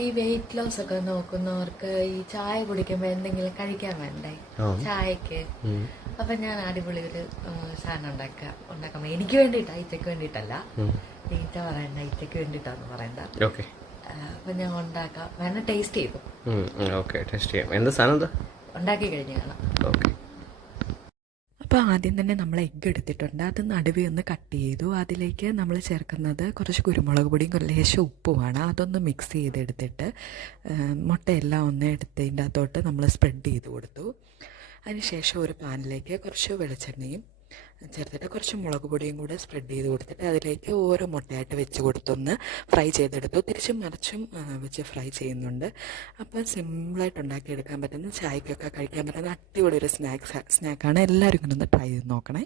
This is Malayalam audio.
ഈ വെയിറ്റ് ലോസ് ഒക്കെ നോക്കുന്നവർക്ക് ഈ ചായ കുടിക്കുമ്പോ എന്തെങ്കിലും കഴിക്കാൻ വേണ്ടേ ചായക്ക്. അപ്പൊ ഞാൻ അടിപൊളി ഒരു സാധനം ഉണ്ടാക്കാം എനിക്ക് വേണ്ടിയിട്ടാ, ഇച്ചക്ക് വേണ്ടിയിട്ടല്ല. തീറ്റ പറയണ്ട, ഇച്ചക്ക് വേണ്ടിയിട്ടാന്ന് പറയണ്ട. അപ്പൊ ഞാൻ ഉണ്ടാക്കാം, വേണ ടേസ്റ്റ് ചെയ്തു. ഉണ്ടാക്കി കഴിഞ്ഞ് കാണാം. അപ്പോൾ ആദ്യം തന്നെ നമ്മൾ എഗ്ഗ് എടുത്തിട്ടുണ്ട്, അത് നടുവേ ഒന്ന് കട്ട് ചെയ്തു. അതിലേക്ക് നമ്മൾ ചേർക്കുന്നത് കുറച്ച് കുരുമുളക് പൊടിയും ലേശം ഉപ്പുമാണ്. അതൊന്ന് മിക്സ് ചെയ്തെടുത്തിട്ട് മുട്ടയെല്ലാം ഒന്ന് എടുത്തതിൻ്റെ അകത്തോട്ട് നമ്മൾ സ്പ്രെഡ് ചെയ്ത് കൊടുത്തു. അതിനുശേഷം ഒരു പാനിലേക്ക് കുറച്ച് വെളിച്ചെണ്ണയും ചേർത്തിട്ട് കുറച്ച് മുളക് പൊടിയും കൂടെ സ്പ്രെഡ് ചെയ്ത് കൊടുത്തിട്ട് അതിലേക്ക് ഓരോ മുട്ടയായിട്ട് വെച്ച് കൊടുത്തൊന്ന് ഫ്രൈ ചെയ്തെടുത്തു. തിരിച്ചും മറിച്ചും വെച്ച് ഫ്രൈ ചെയ്യുന്നുണ്ട്. അപ്പോൾ സിമ്പിളായിട്ട് ഉണ്ടാക്കിയെടുക്കാൻ പറ്റുന്ന, ചായക്കൊക്കെ കഴിക്കാൻ പറ്റുന്ന അടിപൊളി ഒരു സ്നാക്കാണ്. എല്ലാവരും ഇങ്ങനെ ഒന്ന് ട്രൈ ചെയ്ത് നോക്കണേ.